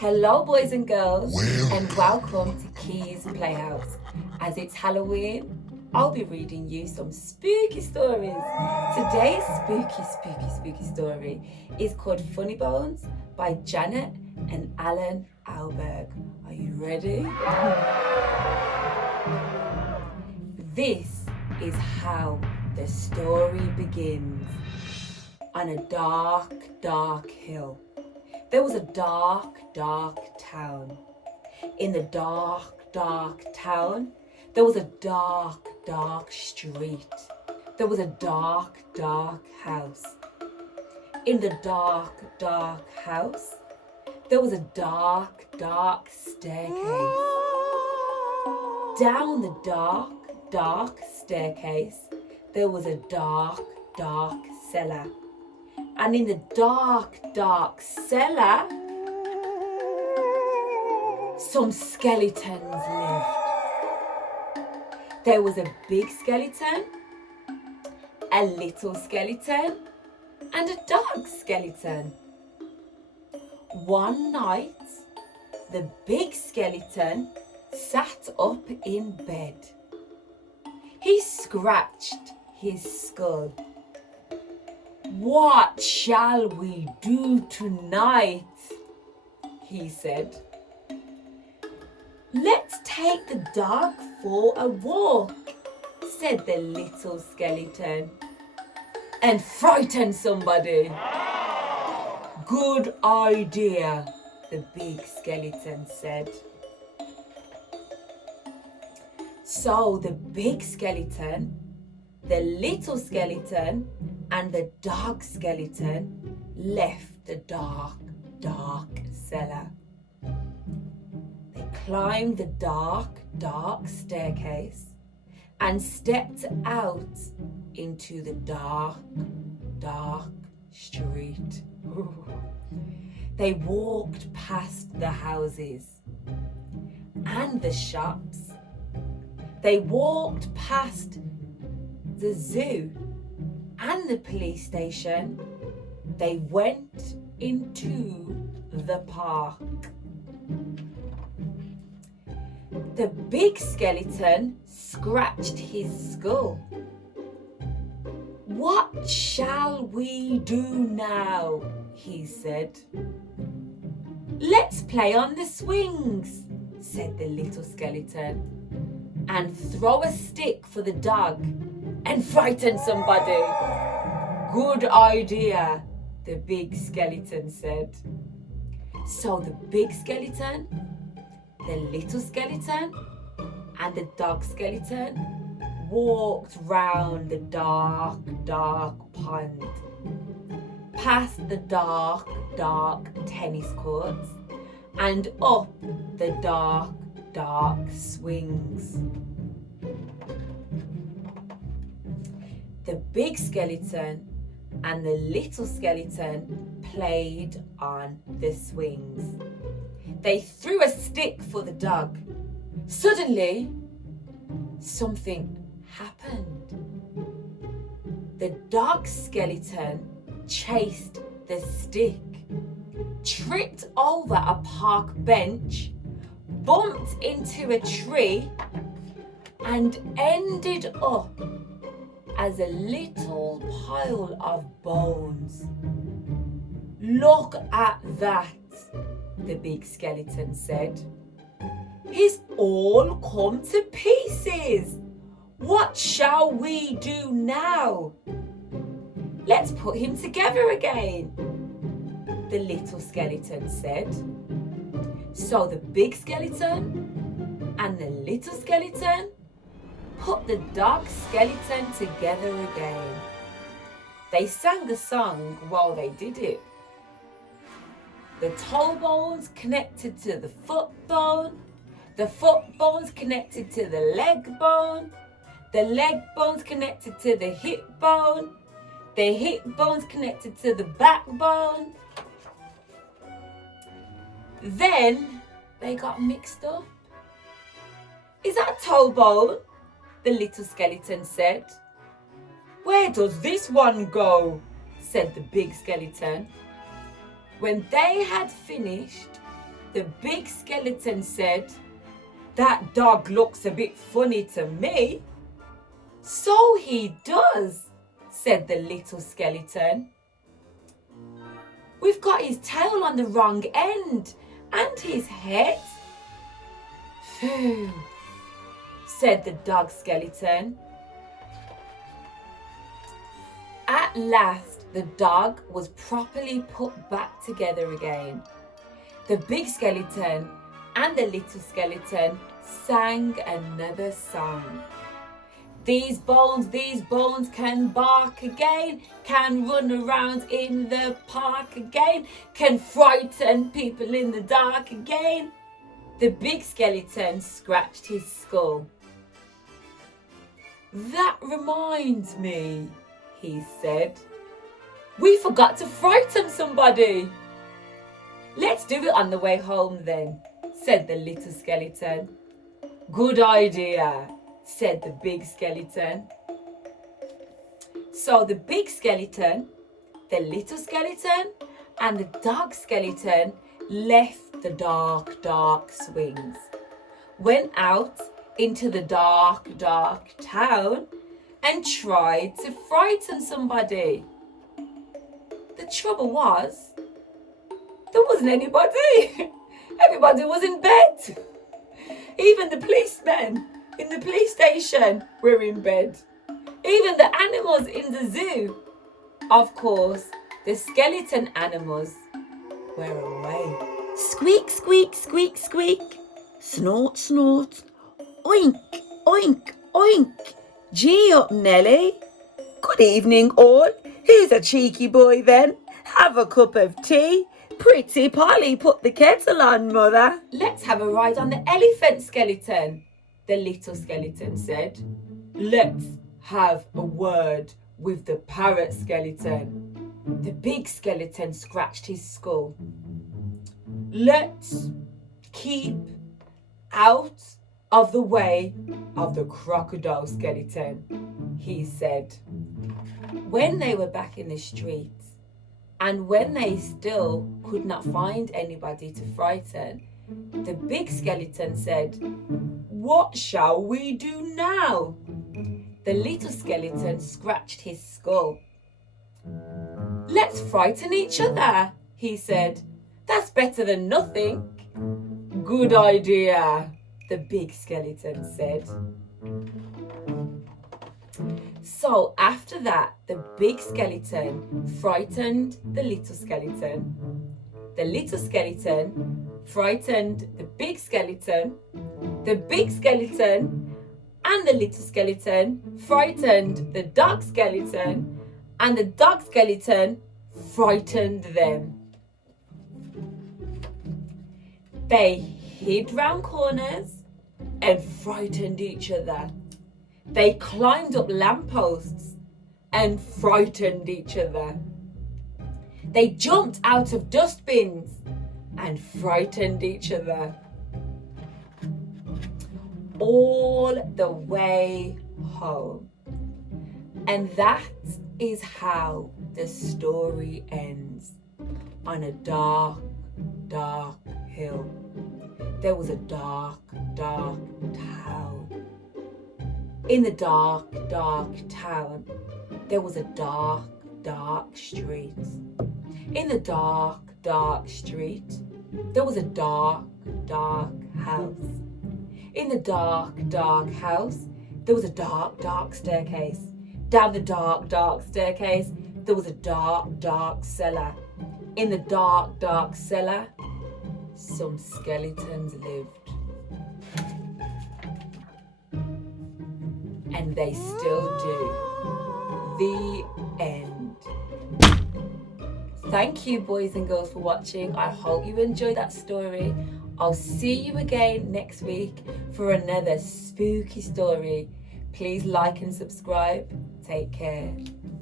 Hello boys and girls, and welcome to Key's Playhouse. As it's Halloween, I'll be reading you some spooky stories. Today's spooky story is called Funnybones by Janet and Ahlberg Allan. Are you ready? This is how the story begins. On a dark hill, there was a dark town. In the dark town, there was a dark street. There was a dark house. In the dark house, there was a dark staircase. Down the dark staircase, there was a dark cellar. And in the dark cellar, some skeletons lived. There was a big skeleton, a little skeleton, and a dog skeleton. One night, the big skeleton sat up in bed. He scratched his skull. "What shall we do tonight?" he said. "Let's take the dog for a walk," said the little skeleton. "And frighten somebody." "Good idea," the big skeleton said. So the big skeleton, the little skeleton, and the dog skeleton left the dark cellar. They climbed the dark staircase and stepped out into the dark street. They walked past the houses and the shops. They walked past the zoo and the police station. They went into the park. The big skeleton scratched his skull. "What shall we do now?" he said. "Let's play on the swings," said the little skeleton. "And throw a stick for the dog and frighten somebody." "Good idea," the big skeleton said. So the big skeleton, the little skeleton, and the dog skeleton walked round the dark pond, past the dark tennis courts, and up the dark swings. The big skeleton and the little skeleton played on the swings. They threw a stick for the dog. Suddenly, something happened. The dog skeleton chased the stick, tripped over a park bench, bumped into a tree, and ended up as a little pile of bones. "Look at that," the big skeleton said. "He's all come to pieces. What shall we do now?" "Let's put him together again," the little skeleton said. So the big skeleton and the little skeleton put the dog skeleton together again. They sang a song while they did it. The toe bones connected to the foot bone bones connected to the leg bones connected to the hip bones connected to the backbone. Then they got mixed up. "Is that a toe bone?" the little skeleton said. "Where does this one go?" said the big skeleton. When they had finished, The big skeleton said, "That dog looks a bit funny to me." "So he does," said the little skeleton. "We've got his tail on the wrong end and his head." "Phew," said the dog skeleton. At last, the dog was properly put back together again. The big skeleton and the little skeleton sang another song. These bones can bark again, can run around in the park again, can frighten people in the dark again." The big skeleton scratched his skull. "That reminds me," he said. "We forgot to frighten somebody." "Let's do it on the way home then," said the little skeleton. "Good idea," said the big skeleton. So the big skeleton, the little skeleton, and the dog skeleton left the dark swings, went out into the dark town, and tried to frighten somebody. The trouble was, there wasn't anybody. Everybody was in bed. Even the policemen in the police station were in bed. Even the animals in the zoo. Of course, the skeleton animals were away. Squeak, squeak, squeak, squeak. Snort, snort. Oink, oink, oink. Gee up, Nelly. Good evening, all. Who's a cheeky boy then? Have a cup of tea. Pretty Polly, put the kettle on, mother. "Let's have a ride on the elephant skeleton," the little skeleton said. "Let's have a word with the parrot skeleton." The big skeleton scratched his skull. "Let's keep out of the way of the crocodile skeleton," he said. When they were back in the street, and when they still could not find anybody to frighten, the big skeleton said, "What shall we do now?" The little skeleton scratched his skull. "Let's frighten each other," he said. "That's better than nothing." "Good idea," the big skeleton said. So after that, the big skeleton frightened the little skeleton. The little skeleton frightened the big skeleton. The big skeleton and the little skeleton frightened the dog skeleton. And the dog skeleton frightened them. They hid round corners and frightened each other. They climbed up lampposts and frightened each other. They jumped out of dustbins and frightened each other. All the way home. And that is how the story ends. On a dark hill. There was a dark town. In the dark town, there was a dark street. In the dark street, there was a dark house. In the dark house, there was a dark staircase. Down the dark staircase, there was a dark cellar. In the dark cellar, some skeletons lived. And they still do. The end. Thank you, boys and girls, for watching. I hope you enjoyed that story. I'll see you again next week for another spooky story. Please like and subscribe. Take care.